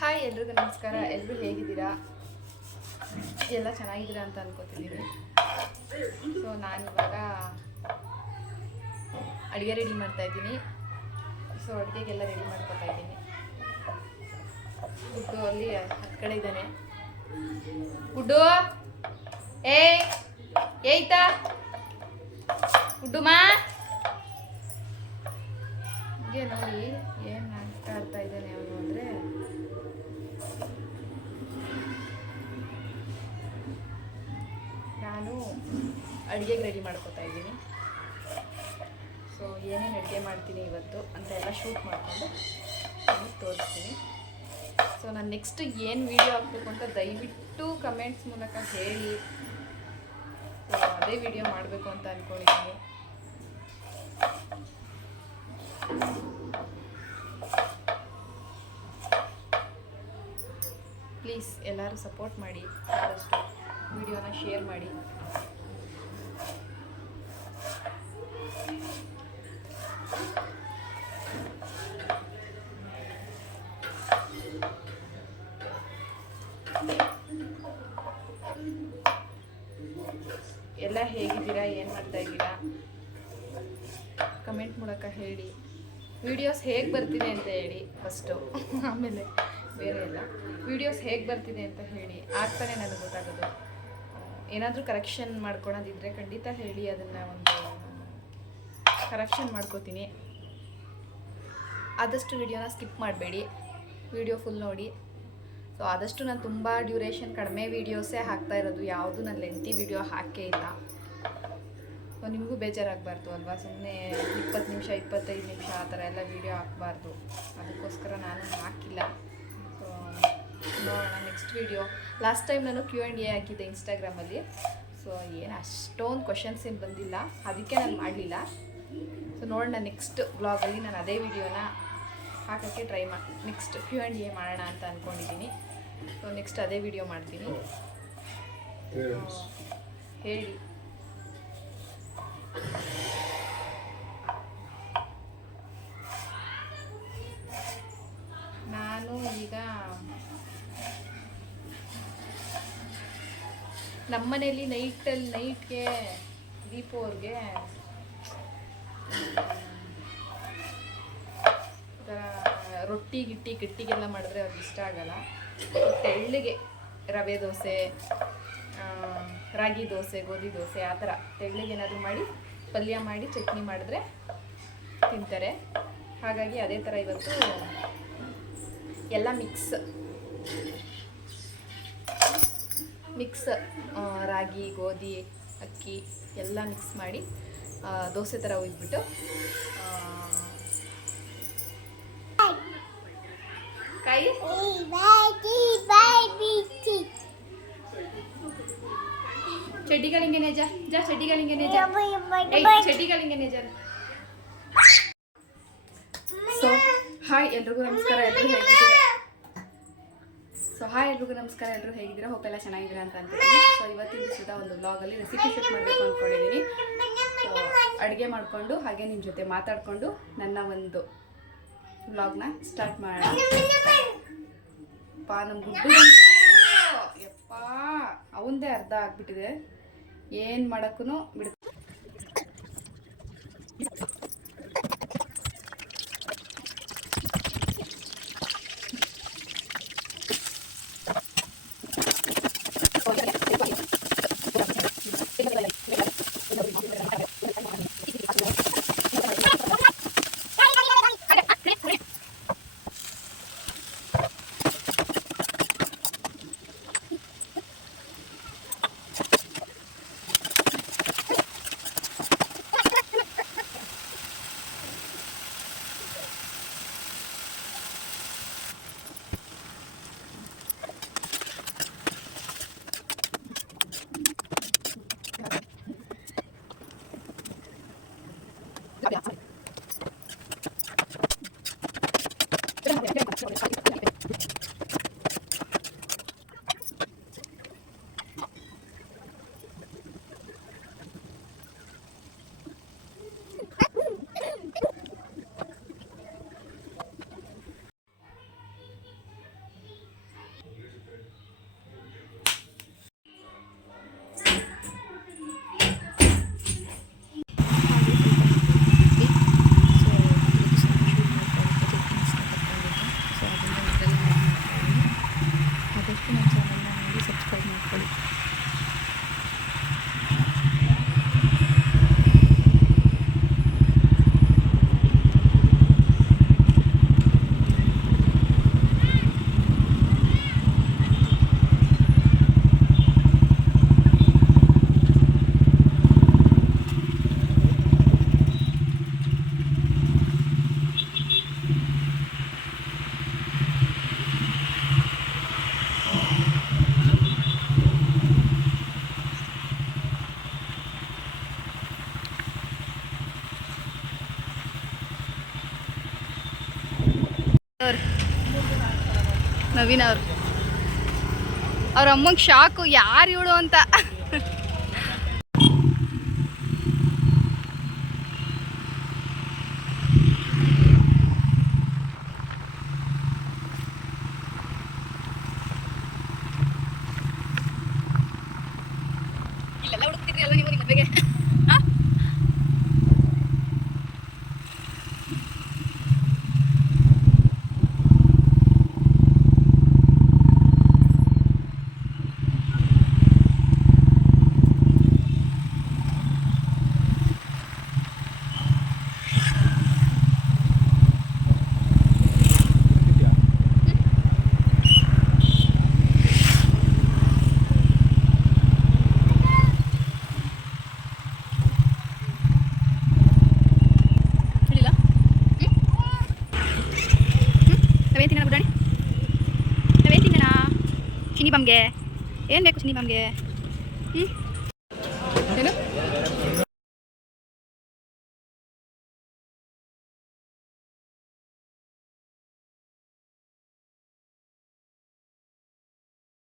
Hi ಎಲ್ರಿಗೂ ನಮಸ್ಕಾರ. ಎಲ್ಲರೂ ಹೇಗಿದ್ದೀರಾ? ಎಲ್ಲ ಚೆನ್ನಾಗಿದ್ದೀರಾ ಅಂತ ಅನ್ಕೋತಿದ್ದೀನಿ. ಸೊ ನಾನಿವಾಗ ಅಡುಗೆ ರೆಡಿ ಮಾಡ್ತಾ ಇದ್ದೀನಿ. ಸೊ ಅಡುಗೆಗೆಲ್ಲ ರೆಡಿ ಮಾಡ್ಕೊತಾ ಇದ್ದೀನಿ. ಗುಡ್ಡು ಅಲ್ಲಿ ಹತ್ತು ಕಡೆ ಇದ್ದಾನೆ. ಗುಡ್ಡು ಏಯ್ತಾ ಗುಡ್ಡುಮಾ ಹೀಗೆ ನೋಡಿ ಏನು ಆಡ್ತಾ ಇದ್ದಾನೆ ಅವನು ಅಂದರೆ ನಾನು ಅಡುಗೆಗೆ ರೆಡಿ ಮಾಡ್ಕೊತಾ ಇದ್ದೀನಿ. ಸೊ ಏನೇನು ಅಡುಗೆ ಮಾಡ್ತೀನಿ ಇವತ್ತು ಅಂತ ಎಲ್ಲ ಶೂಟ್ ಮಾಡಿಕೊಂಡು ನಿಮಗೆ ತೋರಿಸ್ತೀನಿ. ಸೊ ನಾನು ನೆಕ್ಸ್ಟ್ ಏನು ವೀಡಿಯೋ ಹಾಕಬೇಕು ಅಂತ ದಯವಿಟ್ಟು ಕಮೆಂಟ್ಸ್ ಮೂಲಕ ಹೇಳಿ. ಸೊ ಅದೇ ವಿಡಿಯೋ ಮಾಡಬೇಕು ಅಂತ ಅಂದ್ಕೊಂಡಿದ್ದೀನಿ. ಪ್ಲೀಸ್ ಎಲ್ಲರೂ ಸಪೋರ್ಟ್ ಮಾಡಿ, ಆದಷ್ಟು ವಿಡಿಯೋನ ಶೇರ್ ಮಾಡಿ. ಎಲ್ಲ ಹೇಗಿದ್ದೀರಾ, ಏನು ಮಾಡ್ತಾ ಇದ್ದೀರಾ ಕಮೆಂಟ್ ಮೂಲಕ ಹೇಳಿ. ವಿಡಿಯೋಸ್ ಹೇಗೆ ಬರ್ತಿದೆ ಅಂತ ಹೇಳಿ ಫಸ್ಟು, ಆಮೇಲೆ ಬೇರೆ ಎಲ್ಲ. ವಿಡಿಯೋಸ್ ಹೇಗೆ ಬರ್ತಿದೆ ಅಂತ ಹೇಳಿ, ಆಗ್ತಾನೆ ನನಗೆ ಗೊತ್ತಾಗೋದು. ಏನಾದರೂ ಕರೆಕ್ಷನ್ ಮಾಡ್ಕೊಳೋದಿದ್ರೆ ಖಂಡಿತ ಹೇಳಿ, ಅದನ್ನು ಒಂದು ಕರೆಕ್ಷನ್ ಮಾಡ್ಕೋತೀನಿ. ಆದಷ್ಟು ವಿಡಿಯೋನ ಸ್ಕಿಪ್ ಮಾಡಬೇಡಿ, ವಿಡಿಯೋ ಫುಲ್ ನೋಡಿ. ಸೊ ಆದಷ್ಟು ನಾನು ತುಂಬ ಡ್ಯೂರೇಷನ್ ಕಡಿಮೆ ವೀಡಿಯೋಸೇ ಹಾಕ್ತಾ ಇರೋದು, ಯಾವುದು ನಾನು ಲೆಂತಿ ವಿಡಿಯೋ ಹಾಕೇ ಇಲ್ಲ. ಸೊ ನಿಮಗೂ ಬೇಜಾರಾಗಬಾರ್ದು ಅಲ್ವಾ, ಸುಮ್ಮನೆ 20 ನಿಮಿಷ 25 ನಿಮಿಷ ಆ ಥರ ಎಲ್ಲ ವೀಡಿಯೋ ಹಾಕಬಾರ್ದು. ಅದಕ್ಕೋಸ್ಕರ ನಾನು ಹಾಕಿಲ್ಲ. ಸೊ ನೋಡೋಣ ನೆಕ್ಸ್ಟ್ ವೀಡಿಯೋ. ಲಾಸ್ಟ್ ಟೈಮ್ ನಾನು Q&A ಹಾಕಿದ್ದೆ ಇನ್ಸ್ಟಾಗ್ರಾಮಲ್ಲಿ. ಸೊ ಏನು ಅಷ್ಟೊಂದು ಕ್ವಶನ್ಸ್ ಏನು ಬಂದಿಲ್ಲ, ಅದಕ್ಕೆ ನಾನು ಮಾಡಲಿಲ್ಲ. ಸೊ ನೋಡೋಣ ನೆಕ್ಸ್ಟ್ ಬ್ಲಾಗಲ್ಲಿ ನಾನು ಅದೇ ವಿಡಿಯೋನ ಹಾಕೋಕ್ಕೆ ಟ್ರೈ ಮಾಡಿ ನೆಕ್ಸ್ಟ್ Q&A ಮಾಡೋಣ ಅಂತ ಅಂದ್ಕೊಂಡಿದ್ದೀನಿ. ಸೊ ನೆಕ್ಸ್ಟ್ ಅದೇ ವಿಡಿಯೋ ಮಾಡ್ತೀನಿ. ಹೇಳಿ. ನಾನು ಈಗ ನಮ್ಮನೇಲಿ ನೈಟ್ಗೆ ದೀಪು ಅವ್ರಿಗೆ ರೊಟ್ಟಿ ಗಟ್ಟಿಗೆಲ್ಲ ಮಾಡಿದ್ರೆ ಅವ್ರಿಗೆ ಇಷ್ಟ ಆಗಲ್ಲ. ತೆಳ್ಳಗೆ ರವೆ ದೋಸೆ, ರಾಗಿ ದೋಸೆ, ಗೋಧಿ ದೋಸೆ ಆ ಥರ ತೆಳ್ಳಗೆ ಏನಾದರೂ ಮಾಡಿ ಪಲ್ಯ ಮಾಡಿ ಚಟ್ನಿ ಮಾಡಿದ್ರೆ ತಿಂತಾರೆ. ಹಾಗಾಗಿ ಅದೇ ಥರ ಇವತ್ತು ಎಲ್ಲ ಮಿಕ್ಸ್ ರಾಗಿ, ಗೋಧಿ, ಅಕ್ಕಿ ಎಲ್ಲ ಮಿಕ್ಸ್ ಮಾಡಿ ದೋಸೆ ಥರ ಉಯ್ದ್ಬಿಟ್ಟು ಕಾಯಿ ಚಡ್ಡಿಗಳಿಂಗೆ ನೇಜ ಸೊ ಹಾಯ್ ಎಲ್ರಿಗೂ ನಮಸ್ಕಾರ. ಎಲ್ಲರೂ ಹೇಗಿದ್ದೀರಾ? ಹೋಪ್ ಎಲ್ಲ ಚೆನ್ನಾಗಿದ್ದೀರಾ ಅಂತ ಅಂದ್ಕೊಳ್ತೀನಿ. ಸೊ ಇವತ್ತಿನ ದಿವಸದ ಒಂದು ವ್ಲಾಗಲ್ಲಿ ರೆಸಿಪಿ ಶೂಟ್ ಮಾಡಬೇಕು ಅಂದ್ಕೊಂಡಿದ್ದೀನಿ. ಸೊ ಅಡುಗೆ ಮಾಡಿಕೊಂಡು ಹಾಗೆ ನಿಮ್ಮ ಜೊತೆ ಮಾತಾಡಿಕೊಂಡು ನನ್ನ ಒಂದು ವ್ಲಾಗ್ನ ಸ್ಟಾರ್ಟ್ ಮಾಡೋಣ. ನಮ್ಮ ಗುಡ್ಡು ಯಪ್ಪ ಅವಂದೇ ಅರ್ಧ ಆಗ್ಬಿಟ್ಟಿದೆ, ಏನು ಮಾಡೋಕ್ಕೂ ಬಿಡು. ನವೀನ್ ಅವ್ರ ಅಮ್ಮಂಗೆ ಶಾಕು ಯಾರು ಇವಳು ಅಂತ. ಇಲ್ಲೆಲ್ಲ ಹುಡುಕ್ತಿದ್ರಿ ಅಲ್ಲ ನೀವು ನಿಮ್ಮ ಮದುವೆಗೆ? ಚಿನಿ ಬಾಮ್ಗೆ ಏನು ಬೇಕು? ಚಿನಿ ಬಾಮ್ಗೆ ಏನು